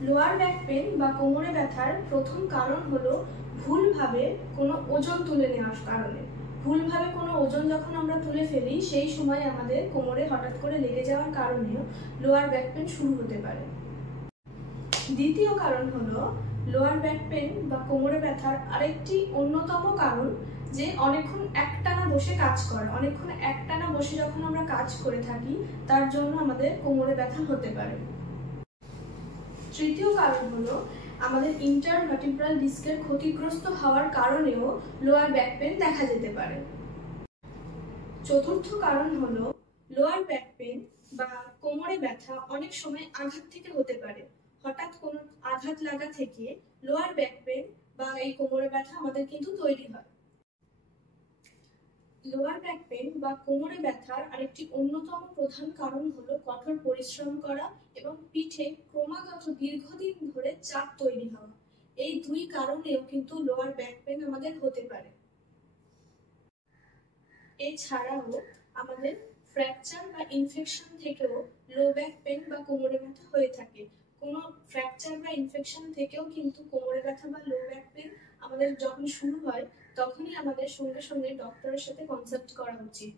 Lower back pain বা কোমরে ব্যথার প্রথম কারণ হলো ভুলভাবে কোনো ওজন তুলে নেওয়ার কারণে। ভুলভাবে কোনো ওজন যখন আমরা তুলে ফেলি সেই সময় আমাদের কোমরে হঠাৎ করে লেগে যাওয়ার কারণেও লোয়ার ব্যাক পেন শুরু হতে পারে। দ্বিতীয় কারণ হলো লোয়ার ব্যাক পেন বা কোমরে ব্যথার আরেকটি অন্যতম কারণ যে অনেকক্ষণ একটানা বসে কাজ করা। অনেকক্ষণ একটানা বসে যখন আমরা কাজ করে থাকি তার জন্য আমাদের কোমরে ব্যথা হতে পারে। তৃতীয় কারণ হলো আমাদের ইন্টারভার্টিব্রাল ডিস্কের ক্ষতিগ্রস্ত হওয়ার কারণেও লোয়ার ব্যাক পেন দেখা যেতে পারে। চতুর্থ কারণ হলো লোয়ার ব্যাক পেন বা কোমরে ব্যথা অনেক সময় আঘাত থেকে হতে পারে। হঠাৎ কোনো আঘাত লাগা থেকে লোয়ার ব্যাক পেন বা এই কোমরে ব্যথা আমাদের কিন্তু তৈরি হয়। লোয়ার ব্যাক পেন বা কোমরে ব্যথার আরেকটি অন্যতম প্রধান কারণ হলো কঠোর পরিশ্রম করা এবং পিঠে ক্রমাগত দীর্ঘদিন ধরে চাপ তৈরি হওয়া। এই দুই কারণেও কিন্তু লোয়ার ব্যাক পেন আমাদের হতে পারে। এছাড়াও আমাদের ফ্র্যাকচার বা ইনফেকশন থেকেও লো ব্যাক পেন বা কোমরে ব্যথা হয়ে থাকে। কোনো ফ্র্যাকচার বা ইনফেকশন থেকেও কিন্তু কোমরে ব্যথা বা লো ব্যাক পেন আমাদের যখন শুরু হয় তখনই আমাদের সঙ্গে সঙ্গে ডক্টরের সাথে কনসাল্ট করা উচিত।